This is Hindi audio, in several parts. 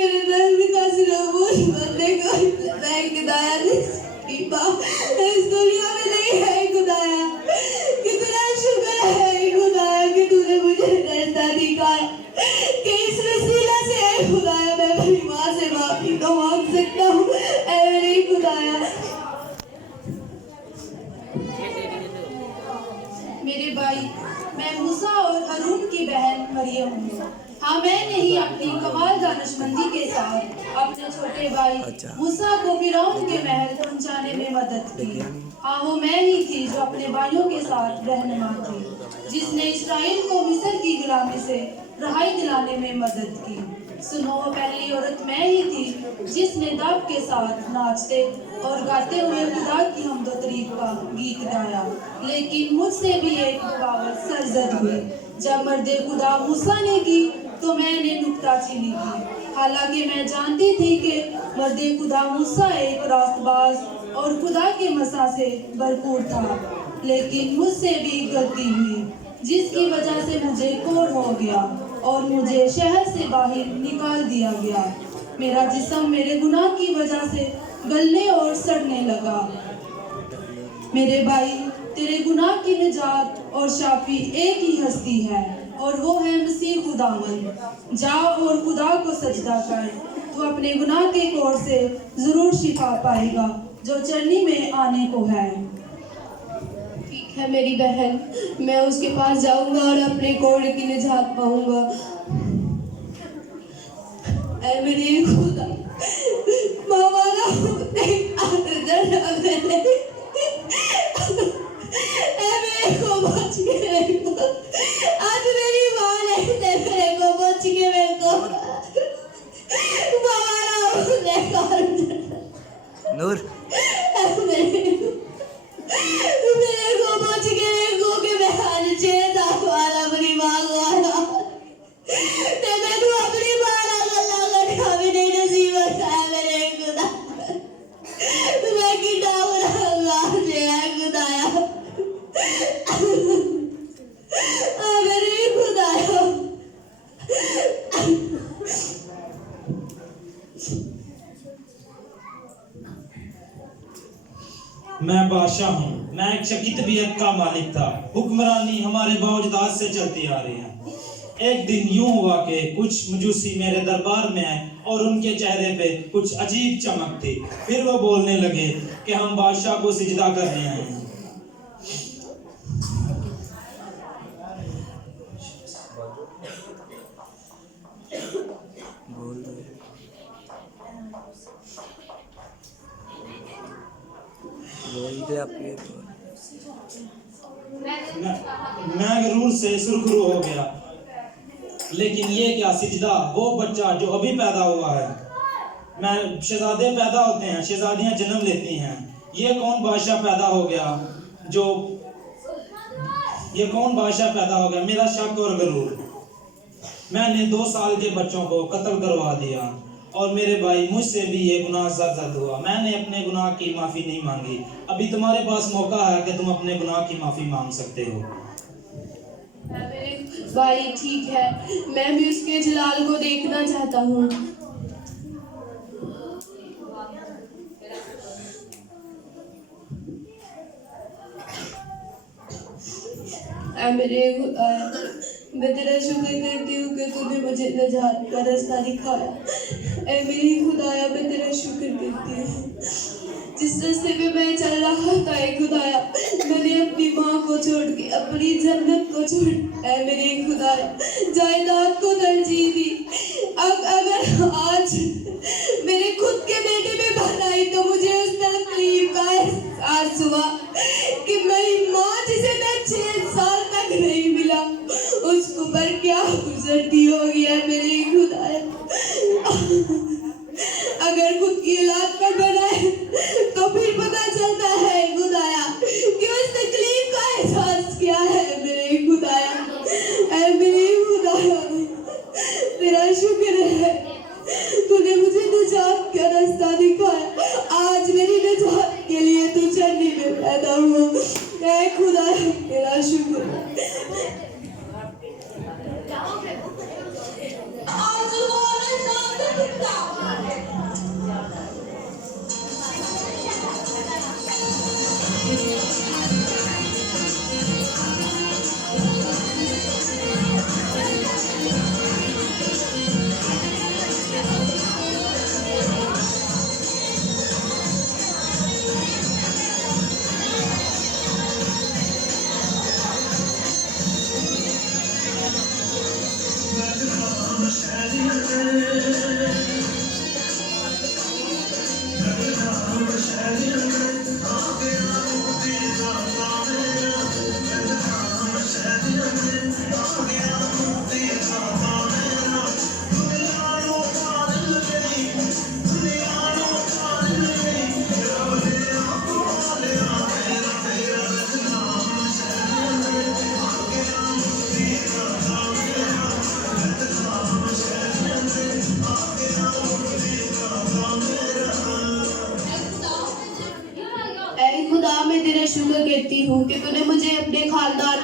मेरे दर्द का सिर्फ बोझ बनने को मैं खुदाया इस दुनिया में नहीं है खुदाया। कितना शुक्र है खुदाया कि तूने मुझे रास्ता दिखाया कि इस वसीला से है खुदाया मैं अपनी माँ से माफी तो मांग सकता हूँ। ऐ मेरे खुदाया मेरे भाई मैं मूसा और हारून की बहन मरियम हूँ। हाँ मैंने ही अपनी कमाल दानिशमंदी के साथ अपने छोटे भाई मूसा को फिरौन के महल पहुंचाने में मदद की। हाँ वो मैं ही थी जो अपने भाइयों के साथ रहनुमा थी जिसने इस्राएल को मिस्र की गुलामी से रहाई दिलाने में मदद की। सुनो वो पहली औरत मैं ही थी जिसने दाब के साथ नाचते और गाते हुए खुदा की हमदो तारीफ का गीत गाया। लेकिन मुझसे भी एक बगावत सरजद हुई जब मर्दे खुदा मूसा ने की तो मैंने नुक्ताचीनी की। हालांकि मैं जानती थी कि मर्दे खुदा मूसा एक रास्तबाज और खुदा के मसा से भरपूर था, लेकिन मुझसे भी गलती हुई जिसकी वजह से मुझे कोढ़ हो गया और मुझे शहर से बाहर निकाल दिया गया। मेरा जिस्म मेरे गुनाह की वजह से गलने और सड़ने लगा। मेरे भाई तेरे गुनाह की निजात और शाफी एक ही हस्ती है और वो है मसीह खुदावंद। जा और खुदा को सजदा कर, तू अपने गुनाह के कोढ़ से जरूर शिफा पाएगा जो चरनी में आने को है। ठीक है मेरी बहन, मैं उसके पास जाऊंगा और अपने कोढ़ की निजात पाऊंगा। ऐ मेरी खुदा मामा ना मेरे को बच के आज मेरी माँ ने मेरे को बच के मेरे को नूर मेरे को बच के मेरे को कि मैं आज 6 साल वाला अपनी माँ को आना ते मैं तो अपनी माँ ना गल्ला करना भी नहीं नसीब है मेरे खुदा। मैं कितना गुनाहगार है खुदाया मेरे खुदाया। मैं बादशाह हूँ, मैं एक शकी तबीयत का मालिक था। हुक्मरानी हमारे बावजदाद से चलती आ रही है। एक दिन यूं हुआ कि कुछ मजूसी मेरे दरबार में आए और उनके चेहरे पे कुछ अजीब चमक थी। फिर वो बोलने लगे कि हम बादशाह को सिजदा करने आए हैं। मैं गरूर से सुरखरू हो गया। लेकिन ये क्या सिजदा, वो बच्चा जो अभी पैदा हुआ है। मैं शहजादे पैदा होते हैं, शहजादियां जन्म लेती हैं। ये कौन बादशाह पैदा हो गया मेरा शक और गरूर। मैंने 2 साल के बच्चों को कत्ल करवा दिया और मेरे भाई मुझसे भी ये गुनाह सरजद हुआ। मैंने अपने गुनाह की माफ़ी नहीं मांगी। अभी तुम्हारे पास मौका है कि तुम अपने गुनाह की माफ़ी मांग सकते हो। भाई ठीक है, मैं भी उसके जलाल को देखना चाहता हूँ। मैं तेरा शुक्र करती हूँ कि तूने मुझे नजात का रास्ता दिखाया। ऐ मेरी खुदाया मैं तेरा शुक्र करती हूँ जिस रास्ते पे मैं चल रहा था। ऐ खुदाया मैंने अपनी माँ को छोड़ के अपनी जन्नत को छोड़ ऐ मेरे खुदाया जायदाद को तरजीह दी। अब अगर आज मेरे खुद के बेटे में भलाई तो मुझे उस तकलीफ का एहसास हुआ कि मेरी माँ जिसे मैं 6 साल तक नहीं मिला उसको पर क्या गुजरती होगी है मेरे खुदाया। अगर खुद की औलाद पर बनाए तो फिर पता चलता है खुदाया कि उस तकलीफ का एहसास क्या है मेरे खुदाया। ऐ मेरे खुदाया तेरा शुक्र है तूने मुझे निजात का रास्ता दिखाया। आज मेरी निजात के लिए तू चरनी में पैदा हुआ। ऐ खुदा तेरा शुक्र है। आज वो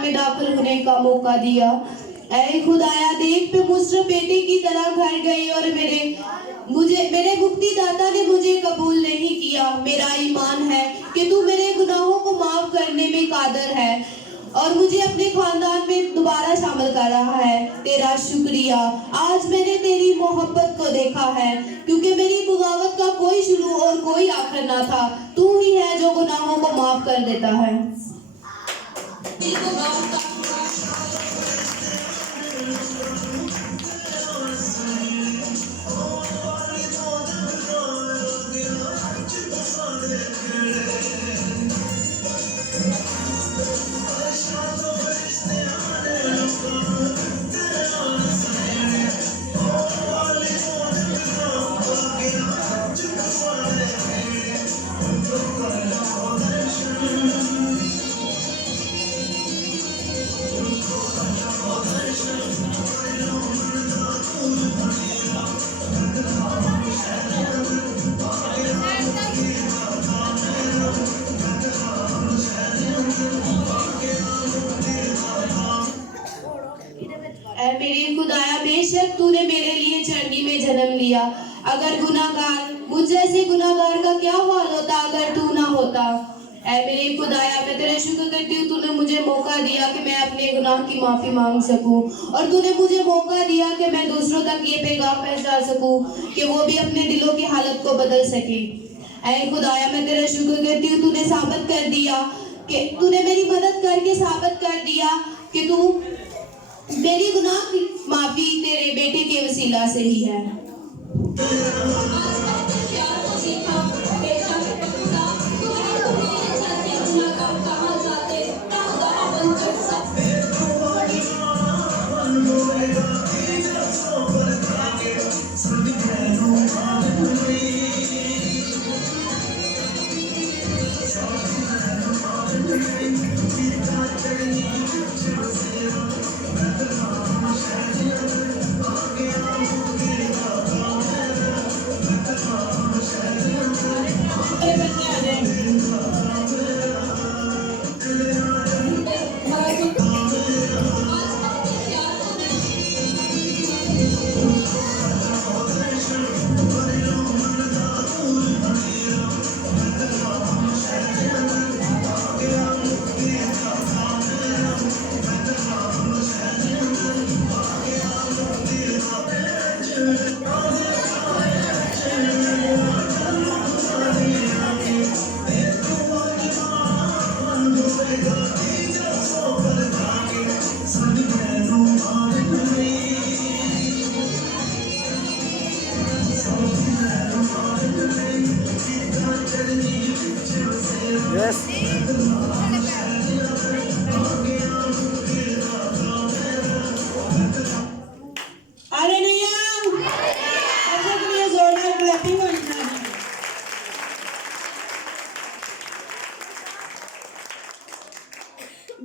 में दाखिल होने का मौका दिया। ऐ खुदाया, देख मैं मुझसे बेटे की तरह घर गई और मेरे मुक्तिदाता ने मुझे कबूल नहीं किया। मेरा ईमान है कि तू मेरे गुनाहों को माफ करने में कादिर है और मुझे अपने खानदान में दोबारा शामिल कर रहा है। तेरा शुक्रिया, आज मैंने तेरी मोहब्बत को देखा है, क्योंकि मेरी बगावत का कोई शुरू और कोई आखिर ना था। तू ही है जो गुनाहों को माफ कर देता है। मेरे खुदाया, बेशक तूने मेरे लिए चरनी में जन्म लिया। अगर गुनाहगार, मुझ जैसे गुनाहगार का क्या हाल होता अगर तू ना होता। ऐ मेरे खुदाया, मैं तेरा शुक्र करती हूँ, तूने मुझे मौका दिया कि मैं अपने गुनाह की माफी मांग सकूं, और तूने मुझे मौका दिया कि मैं दूसरों तक ये पैगाम पहुंचा सकूं कि वो भी अपने दिलों की हालत को बदल सके। ऐ खुदाया, मैं तेरा शुक्र करती हूँ, तूने साबित कर दिया कि तूने मेरी मदद करके साबित कर दिया कि तू मेरी गुनाह की माफी तेरे बेटे के वसीला से ही है।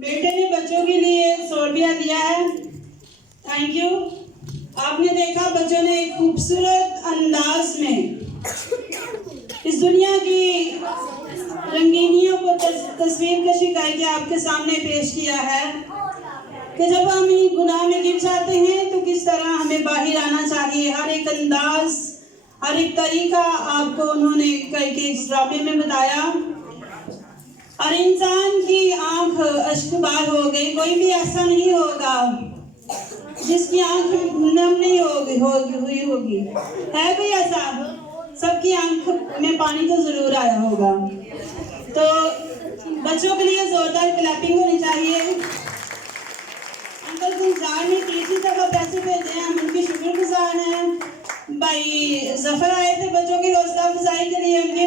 बेटे ने बच्चों के लिए 100 रुपया दिया है। Thank you. आपने देखा बच्चों ने एक खूबसूरत अंदाज में इस दुनिया की रंगीनियों को तस्वीर कशी करके आपके सामने पेश किया है कि जब हम गुनाह में गिर जाते हैं तो किस तरह हमें बाहर आना चाहिए। हर एक अंदाज, हर एक तरीका आपको उन्होंने करके इस ड्रामे में बताया, और इंसान की आंख अश्कबार हो गई। कोई भी ऐसा नहीं होगा जिसकी आंख नम नहीं हुई होगी। है कोई ऐसा? सबकी आंख में पानी तो जरूर आया होगा। तो बच्चों के लिए जोरदार क्लैपिंग होनी चाहिए। अंकल गुलजार ने तीसरी दफा पैसे भेजे हैं, हम उनके शुक्रगुजार हैं। भाई जफर आए थे बच्चों की हौसला अफजाई के लिए, उनके